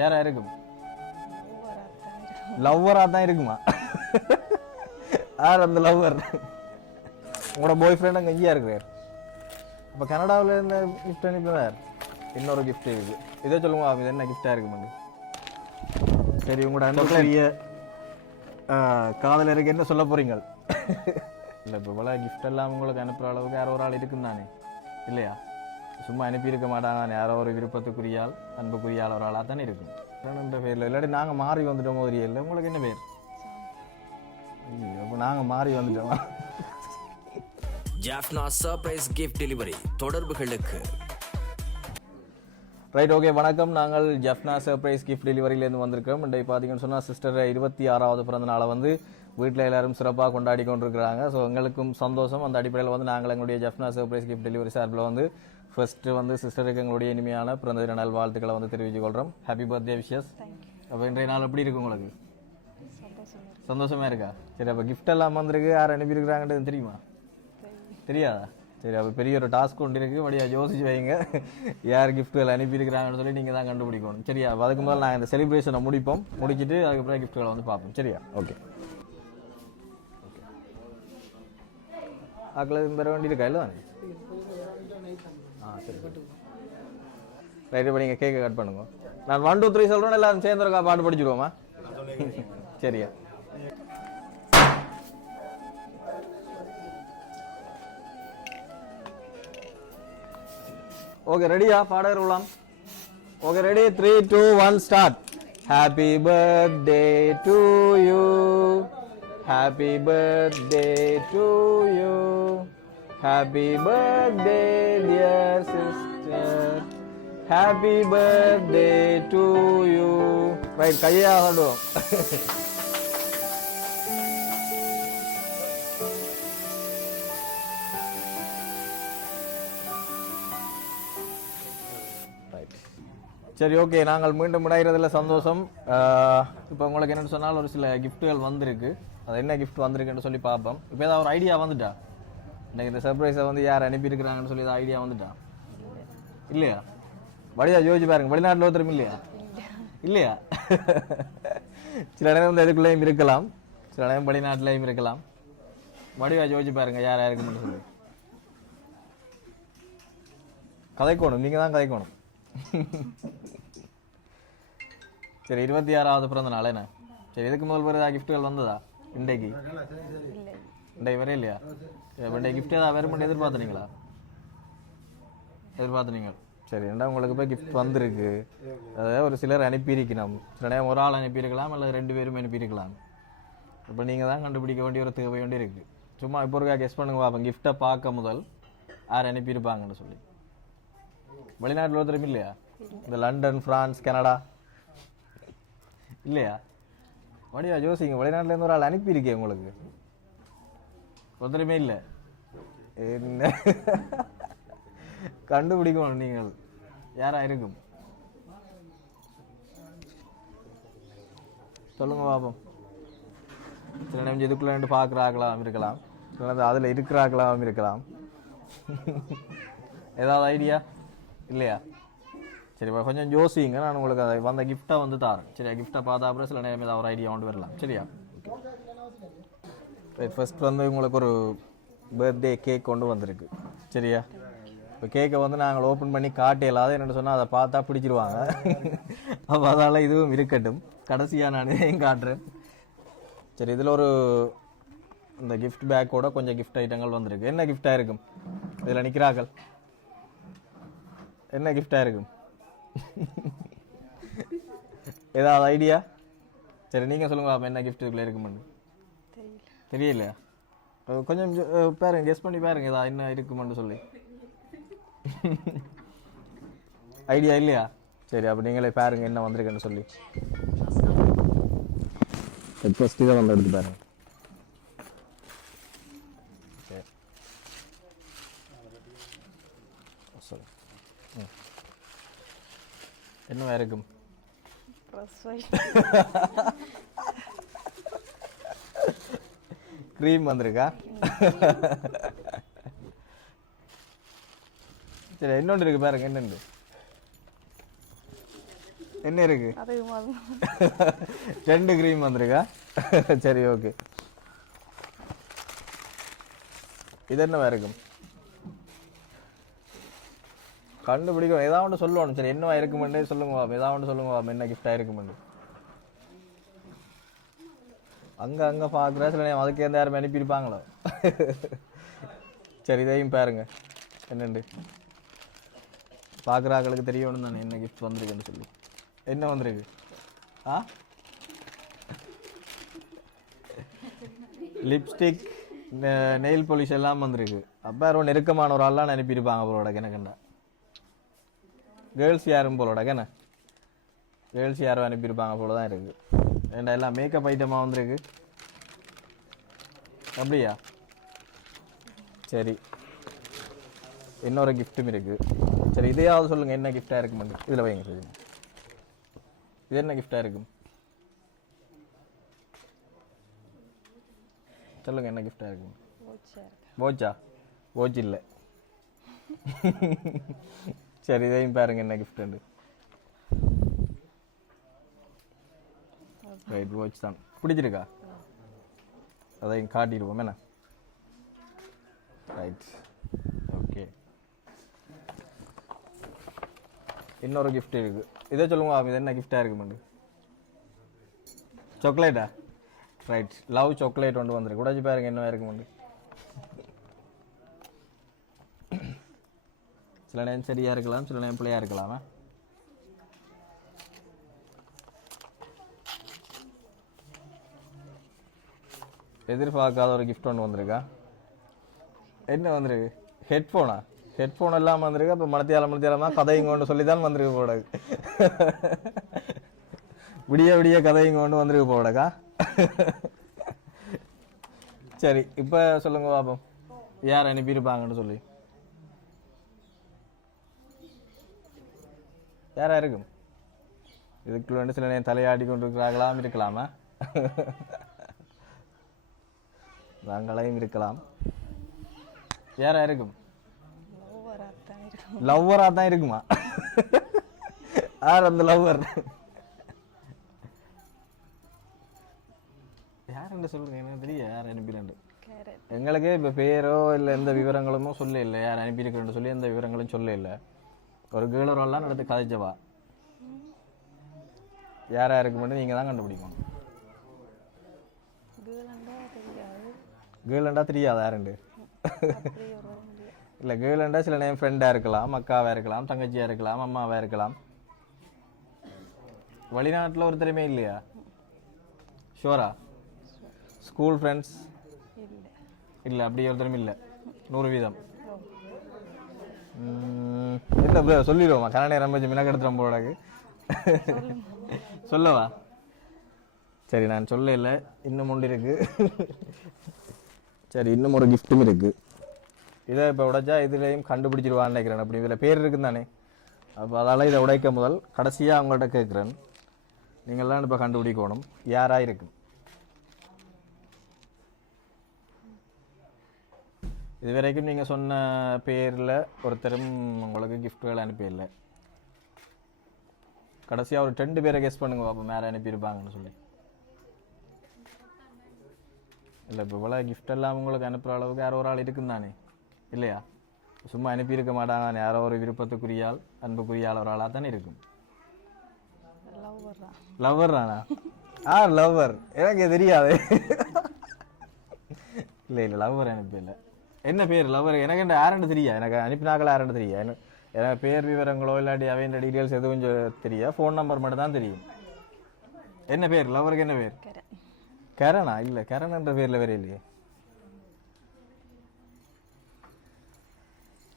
யாரா இருக்கும். லவ்வராக தான் இருக்குமா. யார் அந்த லவ்வர் உங்களோட பாய் ஃப்ரெண்ட் அங்கே இங்கேயா இருக்கிறார்? இப்போ கனடாவில் இருந்த கிஃப்ட் அனுப்பினார். இன்னொரு gift இருக்கு. இதே சொல்லுங்க இது என்ன கிஃப்டாக இருக்குமாங்க சரி உங்களோட அன்புக்குரிய காதலருக்கு என்ன சொல்ல போறீங்க? இல்லை இப்போ இவ்வளோ கிஃப்ட் எல்லாம் உங்களுக்கு அனுப்புகிற அளவுக்கு யாரோ ஒரு ஆள் இருக்கும் தானே இல்லையா? சும்மா அனுப்பியிருக்க மாட்டாங்க. யாரோ ஒரு விருப்பத்துக்குரிய ஆள் அன்புக்குரிய ஆள் ஒரு ஆளாக தானே இருக்கும். என்ற பேரில் இல்லாட்டி நாங்கள் மாறி வந்துட்டோம் மாதிரி இல்லை உங்களுக்கு என்ன பேர்? அப்போ நாங்கள் மாறி வந்துட்டோமா? ஜாஃப்னா சர்ப்ரைஸ் கிஃப்ட் டெலிவரி தொடர்புகளுக்கு. ரைட் ஓகே வணக்கம். நாங்கள் ஜப்னா சர்ப்ரைஸ் கிஃப்ட் டெலிவரியிலேருந்து வந்திருக்கோம் இன்றைக்கு பார்த்தீங்கன்னு சொன்னால் சிஸ்டர் இருபத்தி ஆறாவது பிறந்த நாளை வந்து வீட்டில் எல்லாரும் சிறப்பாக கொண்டாடி கொண்டிருக்கிறாங்க. ஸோ எங்களுக்கும் சந்தோஷம். அந்த அடிப்படையில் வந்து நாங்கள் எங்களுடைய ஜப்னா சர்ப்ரைஸ் கிஃப்ட் டெலிவரி சார்பில் வந்து ஃபர்ஸ்ட்டு வந்து சிஸ்டருக்கு எங்களுடைய இனிமையான பிறந்த நாள் வாழ்த்துக்களை வந்து தெரிவித்துக் கொள்கிறோம் ஹாப்பி பர்த்டே விஷஸ் அப்போ இன்றைய நாள் எப்படி இருக்கு உங்களுக்கு? சந்தோஷமா இருக்கா. சரி அப்போ gift எல்லாம் வந்திருக்கு. யார் அனுப்பியிருக்கிறாங்கன்றது தெரியுமா? தெரியாதா? சரி அப்போ பெரிய ஒரு டாஸ்க் ஒன்று இருக்கு வழியாக யோசிச்சு வைங்க. யார் கிஃப்ட்டுகள் அனுப்பியிருக்கிறாங்கன்னு சொல்லி நீங்கள் தான் கண்டுபிடிக்கணும். சரியா? அப்ப அதுக்கு முதல்ல நாங்கள் இந்த செலிப்ரேஷனை முடிப்போம். முடிச்சிட்டு அதுக்கப்புறம் கிஃப்ட்டுகளை வந்து பார்ப்போம். சரியா? ஓகே ஆக்கள் பெற வேண்டியிருக்கா இல்லை ரைட் இப்போ நீங்கள் கேக்கை கட் பண்ணுங்க. நான் ஒன் டூ த்ரீ சொல்கிறேன் எல்லாரும் சேர்ந்துருக்கா பாட்டு படிச்சிடுவோமா? சரியா. ஓகே ரெடியா பாடகர் உலாம். Okay ready three two one start happy birthday to you happy birthday to you happy birthday, dear sister happy birthday to you right கையா ஆடுவோம் ரைட் சரி ஓகே நாங்கள் மீண்டும் இணைகிறதுல சந்தோஷம். இப்போ உங்களுக்கு என்னென்னு சொன்னால் ஒரு சில கிஃப்ட்டுகள் வந்திருக்கு. அது என்ன கிஃப்ட் வந்திருக்குன்னு சொல்லி பார்ப்போம். இப்போ ஏதாவது ஒரு ஐடியா வந்துட்டா? இன்னைக்கு இந்த சர்ப்ரைஸை வந்து யார் அனுப்பியிருக்கிறாங்கன்னு சொல்லி ஐடியா வந்துட்டா? இல்லையா? வழியா யோசிச்சு பாருங்க. வெளிநாட்டில் ஒருத்தரும் இல்லையா? இல்லையா? சில நேரம் வந்து அதுக்குள்ளேயும் இருக்கலாம். சில நேரம் வெளிநாட்டிலையும் இருக்கலாம். வடிவா யோசிச்சு பாருங்க யார் யாருக்குன்னு சொல்லி. கதைக்கோணும். நீங்கள் தான் கதைக்கோணும். சரி இருபத்தி ஆறாவது பிறந்த நாள் என்ன? சரி இதுக்கு முதல் பிறகு ஏதாவது கிஃப்ட்டுகள் வந்ததா? இன்றைக்கு? இன்றைக்கு வரே இல்லையா? பண்டே கிஃப்ட் ஏதாவது வேறு எதிர்பார்த்துனீங்களா எதிர்பார்த்துனீங்க சரி என்ன உங்களுக்கு போய் கிஃப்ட் வந்திருக்கு. அதாவது ஒரு சிலர் அனுப்பியிருக்கணும். சில நேரம் ஒரு ஆள் அனுப்பியிருக்கலாம் அல்லது ரெண்டு பேரும் அனுப்பியிருக்கலாம். இப்போ நீங்கள் தான் கண்டுபிடிக்க வேண்டிய ஒரு தேவை வேண்டி இருக்குது சும்மா இப்போ இருக்கா கெஸ் பண்ணுங்க பார்ப்போம் கிஃப்ட்டை பார்க்க முதல் யார் அனுப்பியிருப்பாங்கன்னு சொல்லி. வெளிநாட்டில் ஒருத்தரும் இல்லையா? இந்த லண்டன் ஃப்ரான்ஸ் கனடா. இல்லையா? வடிவா யோசிங்க வெளிநாட்டிலேருந்து ஒரு ஆள் அனுப்பியிருக்கேன் உங்களுக்கு. ஒருத்தருமே இல்லை. என்ன? கண்டுபிடிக்கணும் நீங்கள். யாராக இருக்கும் சொல்லுங்க பாப்போம் சில நேரம் இதுக்குள்ள ரெண்டு பார்க்குறாங்களாம் இருக்கலாம். சில நேரம் அதில் இருக்கிறாங்களாம் இருக்கலாம். ஏதாவது ஐடியா இல்லையா? சரி கொஞ்சம் யோசிங்க நான் உங்களுக்கு அதை வந்த கிஃப்ட்டை வந்து தரேன். சரியா? கிஃப்ட்டை பார்த்தா அப்புறம் சில நேரம் ஏதாவது ஒரு ஐடியா கொண்டு வரலாம். சரியா? ஃபஸ்ட்டு வந்து உங்களுக்கு ஒரு பர்த்டே கேக் கொண்டு வந்திருக்கு. சரியா? இப்போ கேக்கை வந்து நாங்கள் ஓப்பன் பண்ணி காட்டியலாத என்னென்னு சொன்னால் அதை பார்த்தா பிடிச்சிருவாங்க. அப்போ அதால் இதுவும் இருக்கட்டும். கடைசியாக நான் இதையும் காட்டுறேன். சரி இதில் ஒரு இந்த கிஃப்ட் பேக்கோட கொஞ்சம் கிஃப்ட் ஐட்டங்கள் வந்திருக்கு. என்ன கிஃப்டாக இருக்கும்? இதில் நிற்கிறார்கள் என்ன கிஃப்டாக இருக்கும்? ஏதாவது ஐடியா சரி நீங்கள் சொல்லுங்க அப்போ என்ன கிஃப்ட் இதுக்குள்ள இருக்குமென்னு தெரியல. கொஞ்சம் பாருங்க கெஸ் பண்ணி பாருங்க ஏதா என்ன இருக்குமென்னு சொல்லி. ஐடியா இல்லையா? சரி அப்போ நீங்களே பாருங்க என்ன வந்திருக்குன்னு சொல்லி. ஃபர்ஸ்ட் இதை வந்து எடுத்து பாருங்க. சரி. என்ன இருக்கும் க்ரீம் வந்திருக்கா? சரி இன்னொன்று இருக்கு பாருங்க என்னண்டு என்ன இருக்கு? ரெண்டு க்ரீம் வந்திருக்கா? சரி ஓகே இது என்னவா இருக்கும் கண்டுபிடிக்கும் ஏதாவது ஒன்று சொல்லணும் சரி என்னவா இருக்குமெண்டே சொல்லுங்க ஏதாவது ஒன்று சொல்லுங்க என்ன கிஃப்டாக இருக்குமெண்டு அங்க அங்க பார்க்குற சில நேரம் அதுக்கு எந்த யாரும் அனுப்பியிருப்பாங்களோ? சரி இதையும் பாருங்க. என்னண்டு? பார்க்குறாக்களுக்கு தெரியணும் தானே என்ன கிஃப்ட் வந்திருக்குன்னு சொல்லி. என்ன வந்திருக்கு? ஆ? லிப்ஸ்டிக் நெயில் பாலிஷ் எல்லாம் வந்திருக்கு. அப்போ ரொம்ப நெருக்கமான ஒரு ஆள்லாம் அனுப்பியிருப்பாங்க போலோட கிணக்குண்டா கேர்ள்ஸ் யாரும் போலோட கேன கேர்ள்ஸ் யாரும் அனுப்பியிருப்பாங்க போல தான் இருக்குது ஏண்டா எல்லாம் மேக்கப் ஐட்டமாக வந்திருக்கு? அப்படியா? சரி. இன்னொரு கிஃப்ட்டும் இருக்கு. சரி இதையாவது சொல்லுங்க என்ன கிஃப்டாக இருக்குமெண்டு இதில் வைங்க சரி. இது என்ன கிஃப்டாக இருக்கும்? சொல்லுங்க என்ன கிஃப்டாக இருக்கும்? போச்சா இருக்கு போச்சா இல்லை. சரி இதையும் பாருங்க என்ன கிஃப்ட் ரைட் வாட்ச் தான் பிடிச்சிருக்கா? அதையும் காட்டிடுவோம் என்ன? ரைட் ஓகே இன்னொரு கிஃப்ட் இருக்கு. இதை சொல்லுங்க இது என்ன கிஃப்டாக இருக்குமெண்டு சாக்லேட்டா ரைட் லவ் சாக்லேட் ஒன்று வந்துருக்கு. உடச்சி பாருங்க என்ன இருக்குமெண்டு சில நேரம் சரியாக இருக்கலாம் சில நேரம் பிள்ளையா இருக்கலாமா. எதிர்பார்க்காத ஒரு கிஃப்ட் ஒன்று வந்திருக்கா? என்ன வந்திருக்கு? ஹெட்ஃபோனா ஹெட்ஃபோன் எல்லாம் வந்திருக்கு? அப்போ மனத்தியால மனத்தியாலமா கதையும் கொண்டு சொல்லி தான் வந்திருக்கு போடாது விடிய விடிய கதையும் கொண்டு வந்திருக்கு போடாக்கா சரி இப்போ சொல்லுங்க பாப்போம். யார் அனுப்பியிருப்பாங்கன்னு சொல்லி. யாரா இருக்கும்? இதுக்குள்ள சில நேரம் தலையாடி கொண்டு இருக்கிறாங்களாம் இருக்கலாமா? நாங்களையும் இருக்கலாம். யாரா இருக்கும்? லவ்வரா தான் இருக்குமா. யார் அந்த லவ்வர் யாருன்னு சொல்லுங்க எனக்கு தெரியும் யார் அனுப்பினு கேரட் எங்களுக்கு இப்போ பேரோ இல்லை எந்த விவரங்களுமோ சொல்ல இல்லை யார் அனுப்பியிருக்கிறேன்னு சொல்லி எந்த விவரங்களும் சொல்ல இல்லை ஒரு கேளரெல்லாம் நடத்து கதைச்சவா யாரா இருக்கு மட்டும் நீங்கள் தான் கண்டுபிடிக்கணும் கேர்லண்டா தெரியாது கேர்லண்டா தெரியாது யாருண்டு இல்லை கேர்லண்டா சில நேரம் ஃப்ரெண்டாக இருக்கலாம் அக்காவாக இருக்கலாம் தங்கச்சியாக இருக்கலாம் அம்மாவாக இருக்கலாம். வெளிநாட்டில் ஒருத்தருமே இல்லையா? ஷோரா? ஸ்கூல் ஃப்ரெண்ட்ஸ் இல்லை அப்படி ஒருத்தரும் இல்லை. நூறு வீதம். இல்லை சொல்லிடுவோமா கன நேரம் வச்சு மினக்கெடுத்துறோம் போடாக்கு சொல்லவா? சரி நான் சொல்ல இல்லை இன்னும் ஒன்று இருக்கு. சரி இன்னும் ஒரு கிஃப்ட்டும் இருக்கு. இதை இப்போ உடைச்சா இதுலேயும் கண்டுபிடிச்சிருவான்னு நினைக்கிறேன். அப்படி இதில் பேர் இருக்குன்னு தானே அப்போ அதால் இதை உடைக்க முதல் கடைசியாக அவங்கள்ட்ட கேட்குறேன் நீங்கள்லாம் இப்போ கண்டுபிடிக்கணும். யாராக இருக்கும் இது வரைக்கும் நீங்கள் சொன்ன பேரில் ஒருத்தரும் உங்களுக்கு கிஃப்ட்டுகள் அனுப்பியில்லை. கடைசியாக ஒரு ரெண்டு பேரை கெஸ் பண்ணுங்க. அப்போ மேலே அனுப்பியிருப்பாங்கன்னு சொல்லி. இல்லை இப்போ இவ்வளோ gift எல்லாம் உங்களுக்கு அனுப்புகிற அளவுக்கு யாரோ ஒரு ஆள் இருக்குன்னு தானே இல்லையா சும்மா அனுப்பியிருக்க மாட்டாங்க யாரோ ஒரு விருப்பத்துக்குரியால் அன்புக்குரியால் ஒரு ஆளாக தானே இருக்கும் லவ்வர் லவ்வர் தானா ஆ லவ்வர் எனக்கு தெரியாது இல்லை இல்லை லவ்வர் அனுப்பல என்ன பேர் லவ்வர் எனக்கு என்ன யாருன்னு தெரியா எனக்கு அனுப்பினாக்கள் யாருன்னு தெரியா எனக்கு எனக்கு பேர் விவரங்களோ இல்லாட்டி அவையின் டீட்டெயில்ஸ் எதுவும் தெரியா ஃபோன் நம்பர் மட்டும் தான் தெரியும் என்ன பேர் லவ்வருக்கு என்ன பேர் கரணா? இல்லை கரண்ன்ற பேரில் வேற இல்லையே.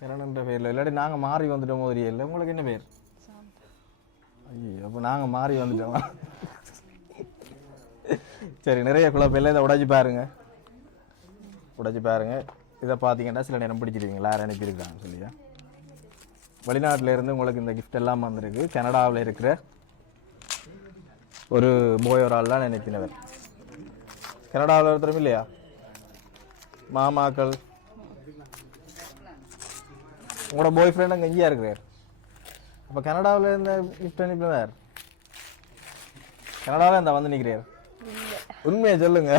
கரண்ன்ற பேரில் இல்லாட்டி நாங்கள் மாறி வந்துட்டோம் மாதிரி இல்லை உங்களுக்கு என்ன பேர்? ஐயோ அப்போ நாங்கள் மாறி வந்துட்டோம்? சரி நிறைய குழப்பம் இதை உடைச்சி பாருங்க. உடைச்சி பாருங்க. இதை பார்த்தீங்கன்னா சில நேரம் பிடிச்சிருவீங்களா யார் அனுப்பியிருக்காங்க சொல்லியா? வெளிநாட்டில் இருந்து உங்களுக்கு இந்த கிஃப்ட் எல்லாம் வந்திருக்கு. கனடாவில் இருக்கிற ஒரு போய் ஒரு ஆள் தான் நினைக்கிறவர். கனடாவில் ஒருத்தரும் இல்லையா? மாமாக்கள். உங்களோட பாய் ஃப்ரெண்ட் அங்கே இங்கேயா இருக்கிறார்? அப்போ கனடாவில் இருந்த கிஃப்ட் அனுப்பினார் கனடாவில் இந்த வந்து நிற்கிறார் உண்மையை சொல்லுங்க.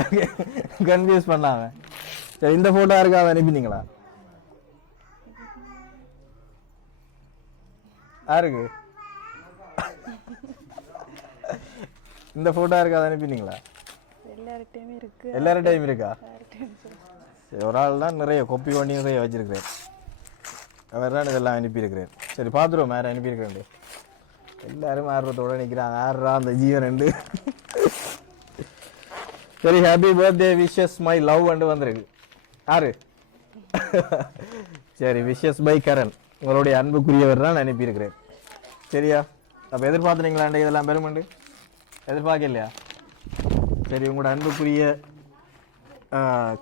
கன்ஃபியூஸ் பண்ணாம. சரி இந்த ஃபோட்டோ யாருக்காவது அனுப்பினீங்களா? யாருக்கு? இந்த ஃபோட்டோ யாருக்காவது அனுப்பினீங்களா? எல்லார்கிட்டயுமே இருக்கு. எல்லாரும் டைம் இருக்கா. சரி ஒரு ஆள் தான் நிறைய கொப்பி பண்ணி நிறைய வச்சிருக்கிறேன். அவர் தான் இதெல்லாம் அனுப்பியிருக்கிறேன் சரி பார்த்துருவோம் யார் அனுப்பியிருக்கிறேன் எல்லாரும் ஆர்வத்தோட நிற்கிறாங்க ஆறுரா அந்த ஜீவன் ரெண்டு. சரி happy birthday wishes my love and வந்திருக்கு. யாரு? சரி விஷஸ் பை கரண் உங்களுடைய அன்புக்குரியவர் தான் அனுப்பியிருக்கிறேன் சரியா? அப்போ எதிர்பார்த்துறீங்களாண்ட இதெல்லாம் பெருமண்டு? எதிர்பார்க்கலையா? சரி உங்களோட அன்புக்குரிய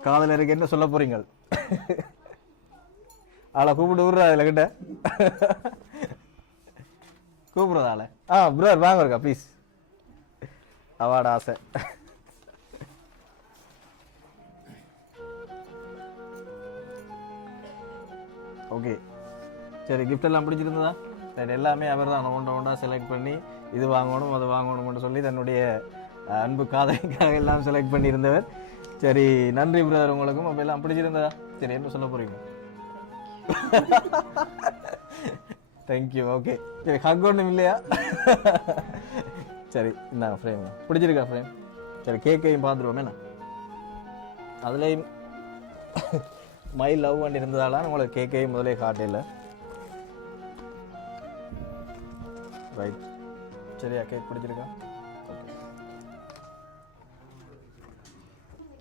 காதலருக்கு என்ன சொல்ல போறீங்க? ஆளை கூப்பிட்டு விடுறா அதில் கிட்ட. கூப்பிடுறதா ஆளை. ஆ ப்ரர் வாங்க இருக்கா ப்ளீஸ் அவாட ஆசை. ஓகே சரி கிஃப்ட் எல்லாம் பிடிச்சிருந்ததா? சரி எல்லாமே அவர் தான் ஒன்றா ஒன்றா செலக்ட் பண்ணி இது வாங்கணும் அது வாங்கணும்னு சொல்லி தன்னுடைய அன்பு காதலிக்காக எல்லாம் செலக்ட் பண்ணியிருந்தவர். சரி நன்றி பிரதர் உங்களுக்கும். அப்போ எல்லாம் பிடிச்சிருந்ததா? சரி என்ன சொல்ல போறீங்க? தேங்க்யூ ஓகே சரி ஹக் ஒன்றும் இல்லையா? சரி இந்தாங்க ஃப்ரேம் பிடிச்சிருக்கா ஃப்ரேம் சரி கேக்கையும் பார்த்துருவோம். என்ன? அதுலேயும் மை லவ் அண்ட் இருந்ததால உங்களுக்கு கேக்கையும் முதலே காட்டையில் ரைட் சரியா கேக் பிடிச்சிருக்கா?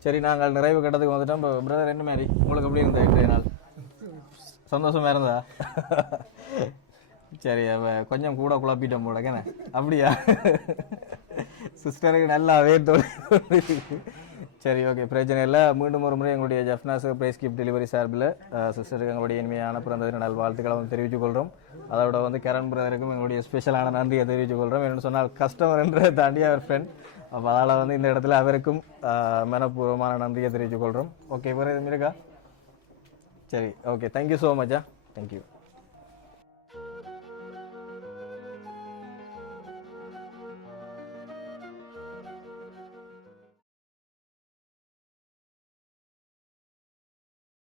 சரி நாங்கள் நிறைவு கட்டத்துக்கு வந்துட்டோம். பிரதர் என்ன மாதிரி? உங்களுக்கு எப்படி இருந்தது இன்றைய நாள்? சந்தோஷமா இருந்தா சரி அவ கொஞ்சம் கூட குழப்பிட்டோம் போடக்கண்ணே அப்படியா? சிஸ்டருக்கு நல்லா வேர்த்தோடு சரி ஓகே பிரச்சனை இல்லை. மீண்டும் ஒரு முறை எங்களுடைய ஜஃப்னா சர்ப்ரைஸ் கிஃப்ட் டெலிவரி சார்பில் சிஸ்டருக்கு எங்களுடைய இனிமையான பிறந்த நல் வாழ்த்துக்களை வந்து தெரிவித்துக்கொள்கிறோம் அதோட வந்து கரண் பிரதருக்கும் எங்களுடைய ஸ்பெஷலான நன்றியை தெரிவித்துக்கொள்கிறோம் என்னென்னு என்று சொன்னால் கஸ்டமர் என்றதை தாண்டி அவர் ஃப்ரெண்ட் அப்போ அதனால் வந்து இந்த இடத்துல அவருக்கும் மனப்பூர்வமான நன்றியை தெரிவித்துக்கொள்கிறோம் ஓகே வேறு எதுவும் இருக்கா? சரி ஓகே தேங்க்யூ ஸோ மச்சா தேங்க்யூ